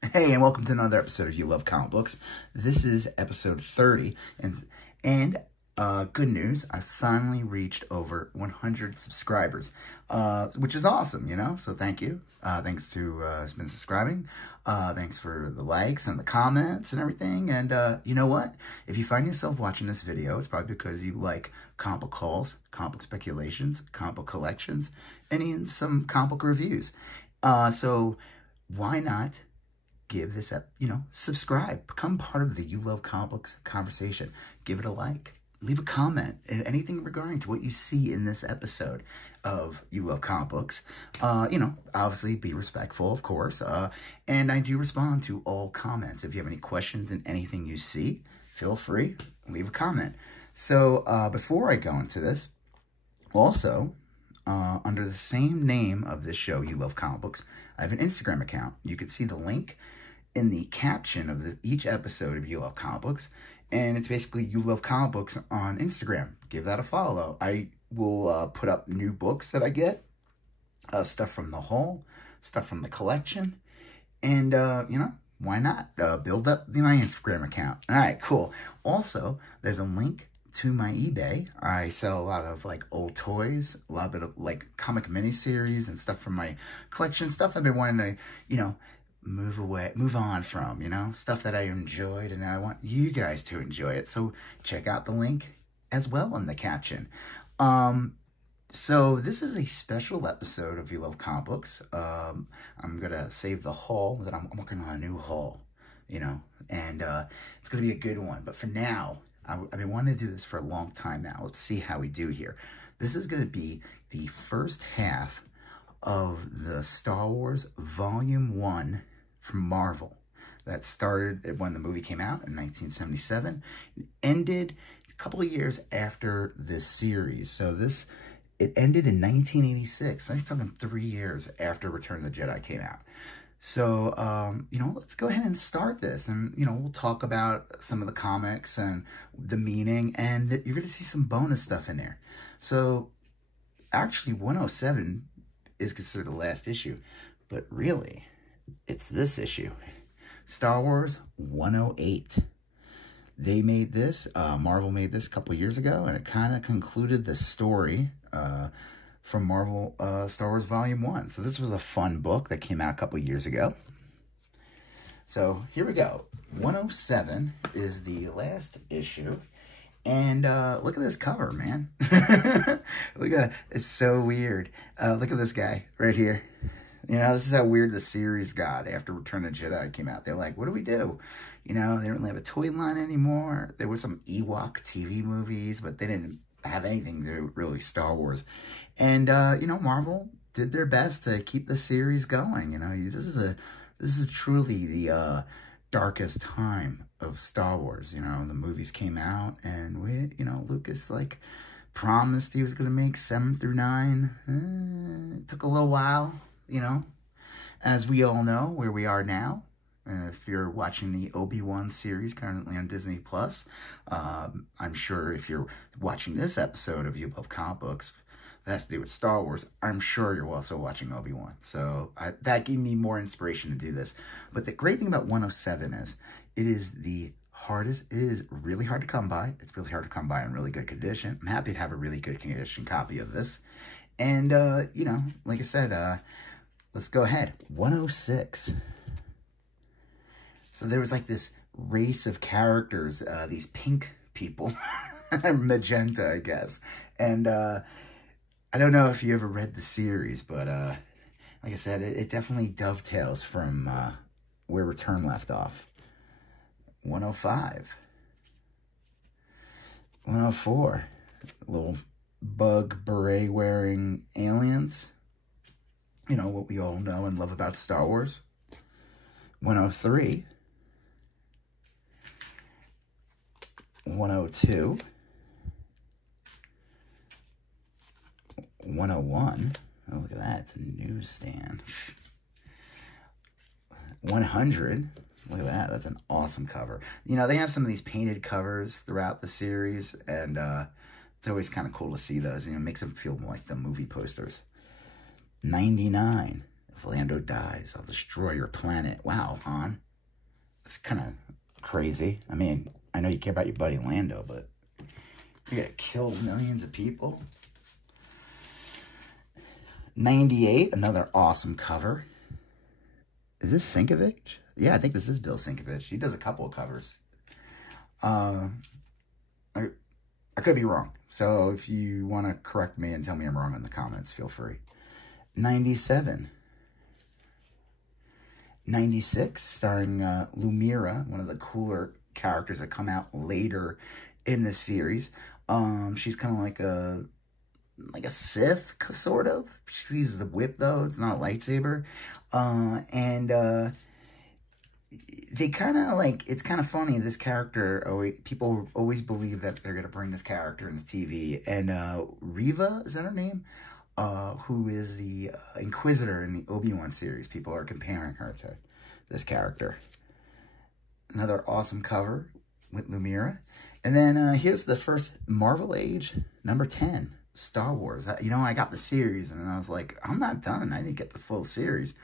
Hey, and welcome to another episode of You Love Comic Books. This is episode 30, and good news, I finally reached over 100 subscribers, which is awesome, so thank you. Thanks to who's been subscribing. Thanks for the likes and the comments and everything, and you know what? If you find yourself watching this video, it's probably because you like comic book hauls, comic book speculations, comic book collections, and even some comic book reviews. So why not give this up, subscribe, become part of the You Love Comic Books conversation. Give it a like, leave a comment, and anything regarding to what you see in this episode of You Love Comic Books. Obviously be respectful, of course, and I do respond to all comments. If you have any questions and anything you see, feel free, leave a comment. So before I go into this, also, under the same name of this show, You Love Comic Books, I have an Instagram account. You can see the link in the caption of each episode of You Love Comic Books, and it's basically You Love Comic Books on Instagram. Give that a follow. I will put up new books that I get, stuff from the haul, stuff from the collection, and, why not build up my Instagram account? All right, cool. Also, there's a link to my eBay. I sell a lot of old toys, a lot of comic miniseries and stuff from my collection, stuff I've been wanting to, move on from, stuff that I enjoyed, and I want you guys to enjoy it. So check out the link as well in the caption. So this is a special episode of You Love Comic Books. I'm gonna save the haul that I'm working on a new haul, and it's gonna be a good one. But for now, I've been wanting to do this for a long time now. Let's see how we do here. This is going to be the first half of the Star Wars Volume 1 from Marvel. That started when the movie came out in 1977. It ended a couple of years after this series. So it ended in 1986. I'm talking 3 years after Return of the Jedi came out. So, let's go ahead and start this, and, we'll talk about some of the comics and the meaning, and you're going to see some bonus stuff in there. So, actually, 107 is considered the last issue, but really, it's this issue, Star Wars 108. They made this, Marvel made this a couple of years ago, and it kind of concluded the story, from Marvel Star Wars Volume 1. So this was a fun book that came out a couple years ago. So here we go. 107 is the last issue. And look at this cover, man. Look at it. It's so weird. Look at this guy right here. This is how weird the series got after Return of the Jedi came out. They're like, what do we do? They don't have a toy line anymore. There were some Ewok TV movies, but they didn't have anything to do really Star Wars. And Marvel did their best to keep the series going. This is truly the darkest time of Star Wars. The movies came out, and Lucas promised he was going to make 7 through 9. It took a little while, as we all know where we are now. If you're watching the Obi-Wan series currently on Disney+, I'm sure if you're watching this episode of You Love Comic Books that has to do with Star Wars, I'm sure you're also watching Obi-Wan. So that gave me more inspiration to do this. But the great thing about 107 is it is really hard to come by. It's really hard to come by in really good condition. I'm happy to have a really good condition copy of this. And, like I said, let's go ahead. 106. So there was this race of characters, these pink people, magenta, I guess. And I don't know if you ever read the series, but like I said, it definitely dovetails from where Return left off. 105. 104. Little bug beret wearing aliens. What we all know and love about Star Wars. 103. 102, 101, oh, look at that, it's a newsstand. 100, look at that, that's an awesome cover. They have some of these painted covers throughout the series, and it's always kind of cool to see those. It makes them feel more like the movie posters. 99, If Lando dies, I'll destroy your planet. Wow, Han. That's kind of crazy. I mean, I know you care about your buddy Lando, but you're going to kill millions of people? 98, another awesome cover. Is this Sienkiewicz? Yeah, I think this is Bill Sienkiewicz. He does a couple of covers. I could be wrong. So if you want to correct me and tell me I'm wrong in the comments, feel free. 97. 96, starring Lumira, one of the cooler characters that come out later in the series. She's kind of like a Sith, sort of. She uses a whip, though. It's not a lightsaber. They kind of like, it's kind of funny, this character, people always believe that they're going to bring this character into TV. And Reva, is that her name? Who is the Inquisitor in the Obi-Wan series. People are comparing her to this character. Another awesome cover with Lumira. And then here's the first Marvel Age, number 10, Star Wars. You know, I got the series, and I was like, I'm not done. I didn't get the full series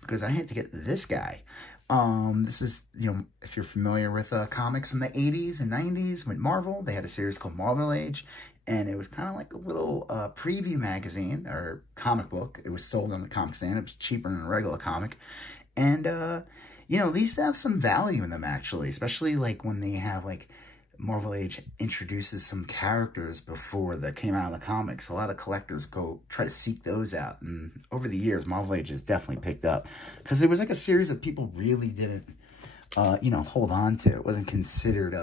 because I had to get this guy. This is, you know, if you're familiar with comics from the 80s and 90s with Marvel, they had a series called Marvel Age. And it was kind of like a little preview magazine or comic book. It was sold on the comic stand. It was cheaper than a regular comic. And, you know, these have some value in them, actually. Especially, like, when they have, like, Marvel Age introduces some characters before that came out of the comics. A lot of collectors go try to seek those out. And over the years, Marvel Age has definitely picked up. Because it was, like, a series that people really didn't, you know, hold on to. It wasn't considered,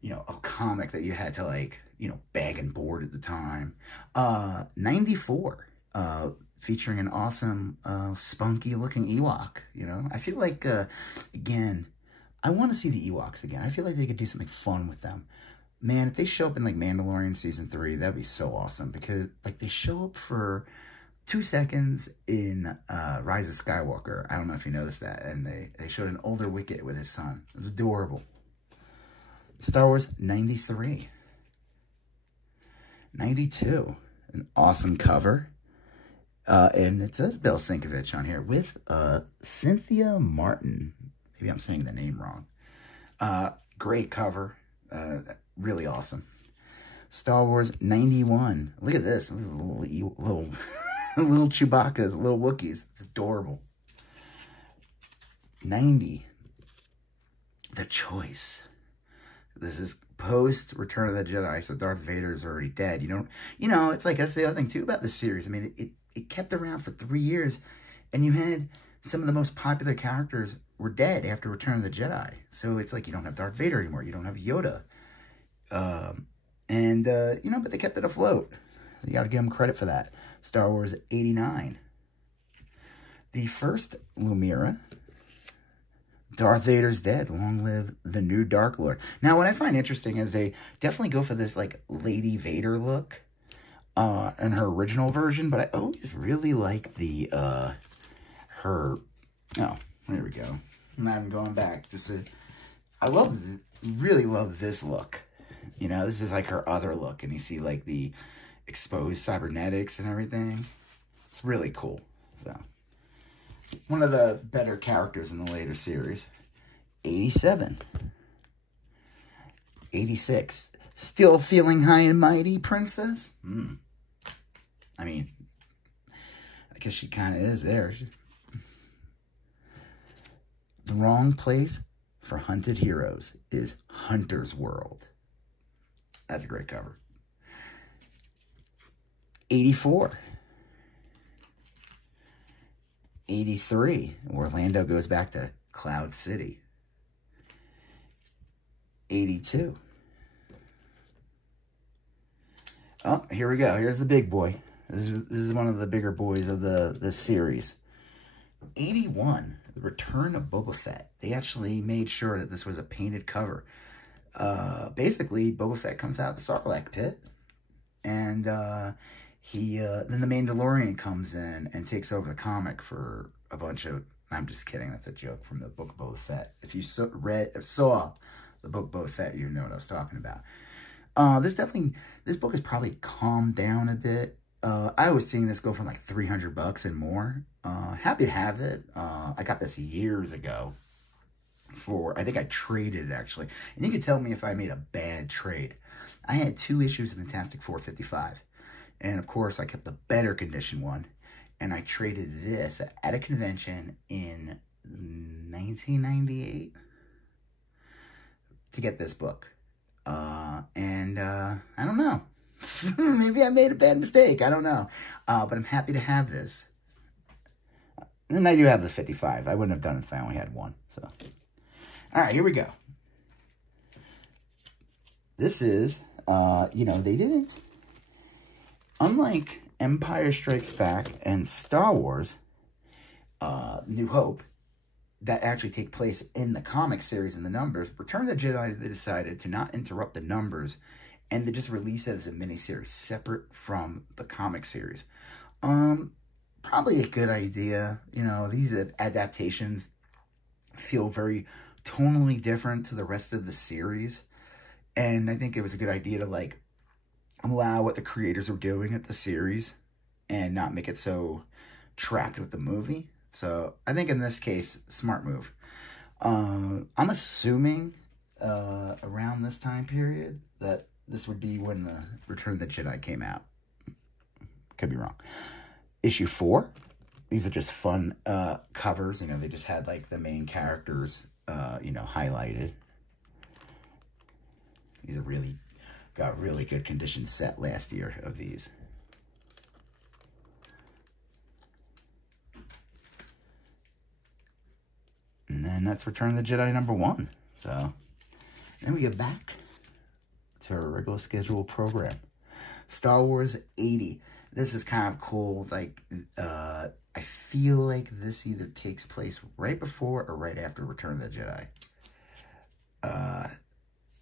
you know, a comic that you had to, like, you know, bag and board at the time. 94, featuring an awesome, spunky-looking Ewok, you know? I feel like, again, I want to see the Ewoks again. I feel like they could do something fun with them. Man, if they show up in, like, Mandalorian Season 3, that'd be so awesome. Because, like, they show up for 2 seconds in Rise of Skywalker. I don't know if you noticed that. And they showed an older Wicket with his son. It was adorable. Star Wars 93. 92, an awesome cover, and it says Bill Sienkiewicz on here with Cynthia Martin. Maybe I'm saying the name wrong. Great cover, really awesome. Star Wars 91. Look at this, little little Chewbacca's, little Wookiees. It's adorable. 90, The Choice. This is post Return of the Jedi, so Darth Vader is already dead. You know, it's like, that's the other thing, too, about this series. I mean, it kept around for 3 years, and you had some of the most popular characters were dead after Return of the Jedi. So it's like, you don't have Darth Vader anymore. You don't have Yoda. You know, but they kept it afloat. You got to give them credit for that. Star Wars 89. The first Lumira. Darth Vader's dead. Long live the new Dark Lord. Now, what I find interesting is they definitely go for this, like, Lady Vader look in her original version, but I always really like the, her, oh, there we go. Now I'm going back to see, really love this look. You know, this is like her other look, and you see, like, the exposed cybernetics and everything. It's really cool, so. One of the better characters in the later series. 87. 86. Still feeling high and mighty, princess? I mean, I guess she kind of is there. The wrong place for hunted heroes is Hunter's World. That's a great cover. 84. 83, Orlando goes back to Cloud City. 82. Oh, here we go. Here's the big boy. This is one of the bigger boys of the series. 81, The Return of Boba Fett. They actually made sure that this was a painted cover. Basically, Boba Fett comes out of the Sarlacc pit, and then the Mandalorian comes in and takes over the comic for a bunch of, I'm just kidding, that's a joke from the Book of Boba Fett. If you saw the Book of Boba Fett, you know what I was talking about. This book has probably calmed down a bit I was seeing this go for like $300 and more. Happy to have it. I got this years ago I think I traded it actually. And you can tell me if I made a bad trade. I had 2 issues of Fantastic Four 55. And of course, I kept the better condition one. And I traded this at a convention in 1998 to get this book. I don't know. Maybe I made a bad mistake. I don't know. But I'm happy to have this. And then I do have the 55. I wouldn't have done it if I only had one. So, all right, here we go. This is, they didn't, unlike Empire Strikes Back and Star Wars, New Hope, that actually take place in the comic series and the numbers, Return of the Jedi, they decided to not interrupt the numbers and they just release it as a miniseries separate from the comic series. Probably a good idea. These adaptations feel very tonally different to the rest of the series. And I think it was a good idea to, like, allow what the creators were doing at the series and not make it so trapped with the movie. So I think in this case, smart move. I'm assuming around this time period that this would be when the Return of the Jedi came out. Could be wrong. Issue 4. These are just fun covers. They just had like the main characters, highlighted. These are got really good condition set last year of these. And then that's Return of the Jedi #1. So then we get back to our regular scheduled program. Star Wars 80. This is kind of cool. Like, I feel like this either takes place right before or right after Return of the Jedi.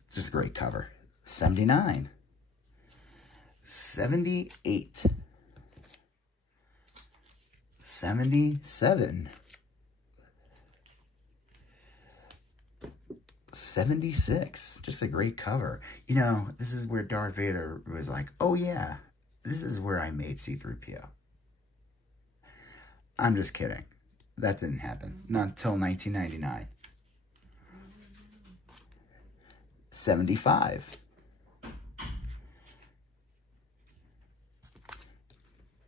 It's just a great cover. 79. 78. 77. 76. Just a great cover. This is where Darth Vader was like, oh yeah, this is where I made C-3PO. I'm just kidding. That didn't happen. Not until 1999. 75.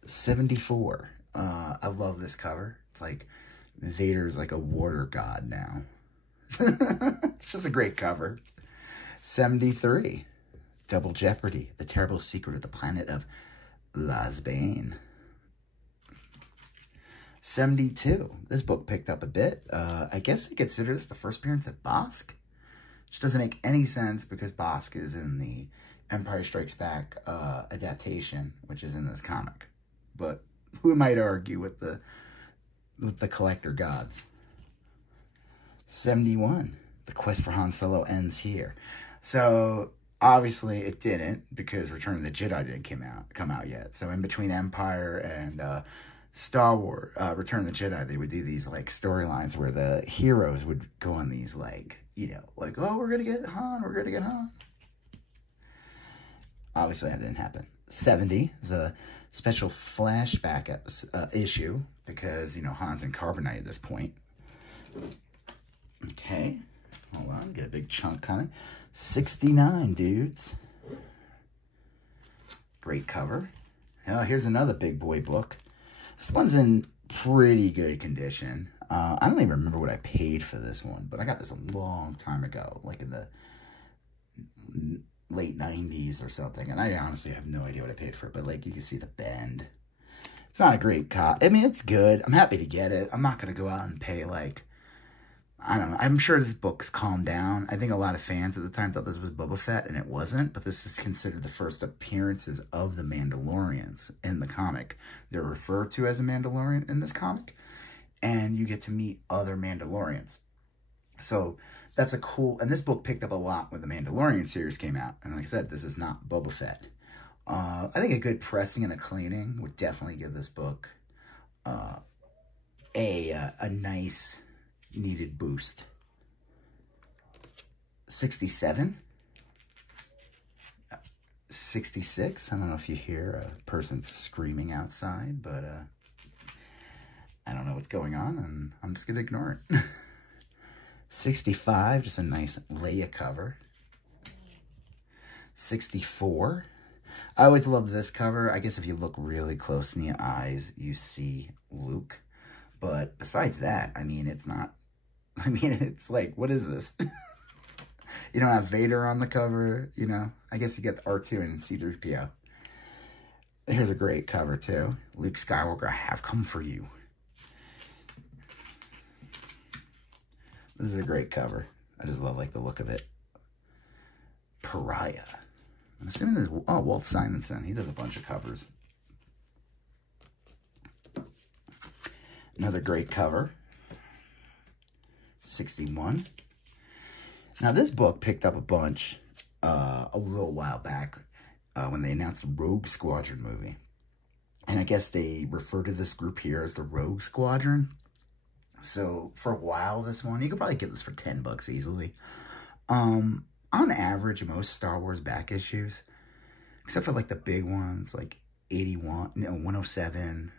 74. I love this cover. It's like Vader's like a water god now. It's just a great cover. 73. Double Jeopardy. The Terrible Secret of the Planet of Lazbane. 72. This book picked up a bit. I guess they consider this the first appearance of Bossk. Which doesn't make any sense because Bossk is in the Empire Strikes Back adaptation, which is in this comic. But who might argue with the collector gods? 71. The quest for Han Solo ends here. So obviously it didn't because Return of the Jedi didn't come out yet. So in between Empire and Star Wars, Return of the Jedi, they would do these like storylines where the heroes would go on these like, oh, we're gonna get Han. Obviously that didn't happen. 70 is a special flashback issue because Han's in carbonite at this point. Okay, hold on, get a big chunk coming. 69, dudes. Great cover. Oh, here's another big boy book. This one's in pretty good condition. I don't even remember what I paid for this one, but I got this a long time ago, like in the late 90s or something. And I honestly have no idea what I paid for it, but like you can see the bend. It's not a great copy. I mean, it's good. I'm happy to get it. I'm not going to go out and pay like, I don't know. I'm sure this book's calmed down. I think a lot of fans at the time thought this was Boba Fett, and it wasn't. But this is considered the first appearances of the Mandalorians in the comic. They're referred to as a Mandalorian in this comic. And you get to meet other Mandalorians. So that's a cool... And this book picked up a lot when the Mandalorian series came out. And like I said, this is not Boba Fett. I think a good pressing and a cleaning would definitely give this book a nice... needed boost. 67. 66. I don't know if you hear a person screaming outside, but I don't know what's going on, and I'm just going to ignore it. 65, just a nice Leia cover. 64. I always love this cover. I guess if you look really close in the eyes, you see Luke. But besides that, I mean, it's not... I mean, it's like, what is this? You don't have Vader on the cover, you know? I guess you get R2 and C-3PO. Here's a great cover, too. Luke Skywalker, I have come for you. This is a great cover. I just love, like, the look of it. Pariah. I'm assuming this is... Oh, Walt Simonson. He does a bunch of covers. Another great cover. 61. Now, this book picked up a bunch a little while back when they announced the Rogue Squadron movie. And I guess they refer to this group here as the Rogue Squadron. So, for a while, this one, you could probably get this for $10 easily. On average, most Star Wars back issues, except for, like, the big ones, like 81, no, 107,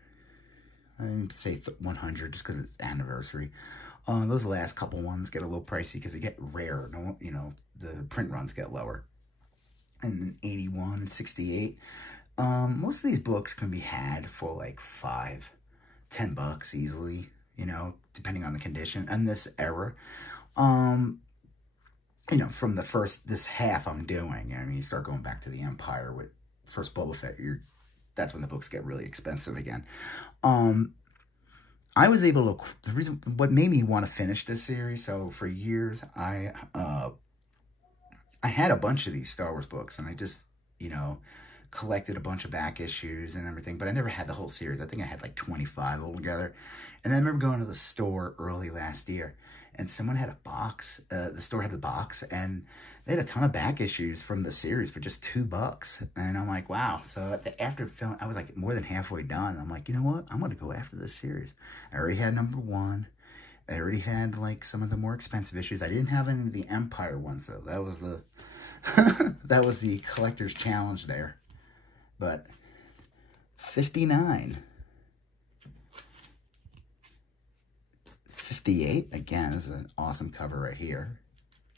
I'd say 100 just because it's anniversary. Those last couple ones get a little pricey because they get rare. No, you know, the print runs get lower. And then 81 and 68. Most of these books can be had for like $5-10 easily, you know, depending on the condition. And this era, you know, from this half I'm doing, I mean, you start going back to the Empire with first Boba Fett, that's when the books get really expensive again. I was able to, what made me want to finish this series, so for years, I had a bunch of these Star Wars books, and I just, you know, collected a bunch of back issues and everything, but I never had the whole series. I think I had like 25 altogether. And then I remember going to the store early last year, and someone had a box, the store had a box, and they had a ton of back issues from the series for just $2. And I'm like, wow. So after film, I was like more than halfway done. I'm like, you know what? I'm going to go after this series. I already had #1. I already had like some of the more expensive issues. I didn't have any of the Empire ones, so that was the that was the collector's challenge there. But 59. 58, again, this is an awesome cover right here.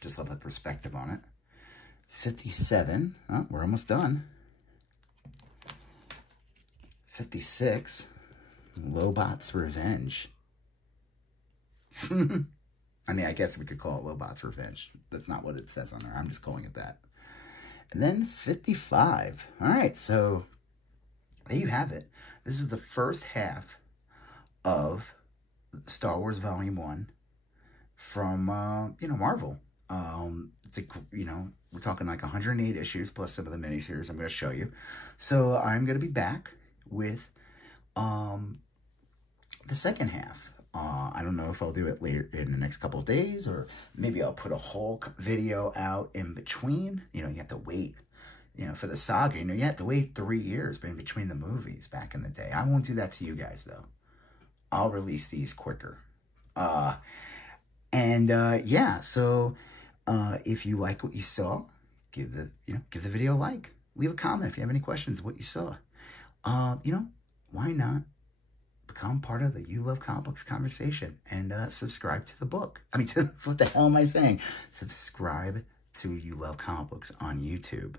Just love the perspective on it. 57, oh, we're almost done. 56, Lobot's Revenge. I mean, I guess we could call it Lobot's Revenge. That's not what it says on there. I'm just calling it that. And then 55. All right, so there you have it. This is the first half of Star Wars Volume 1 from, you know, Marvel. It's a, you know, we're talking like 108 issues plus some of the miniseries I'm going to show you. So I'm going to be back with the second half. I don't know if I'll do it later in the next couple of days, or maybe I'll put a whole video out in between. You know, you have to wait, you know, for the saga. You know, you have to wait 3 years in between the movies back in the day. I won't do that to you guys, though. I'll release these quicker. Yeah, so if you like what you saw, give the video a like. Leave a comment if you have any questions what you saw. You know, why not become part of the You Love Comic Books conversation and subscribe to the book. I mean, what the hell am I saying? Subscribe to You Love Comic Books on YouTube.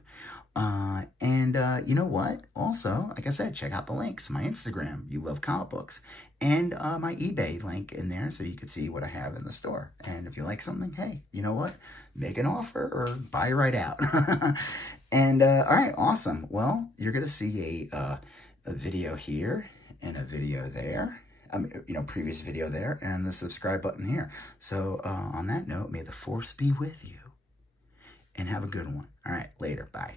You know what? Also, like I said, check out the links. My Instagram, You Love Comic Books, and my eBay link in there so you can see what I have in the store. And if you like something, hey, you know what? Make an offer or buy right out. And all right, awesome. Well, you're gonna see a video here and a video there. You know, previous video there, and the subscribe button here. So on that note, may the force be with you, and have a good one. All right, later, bye.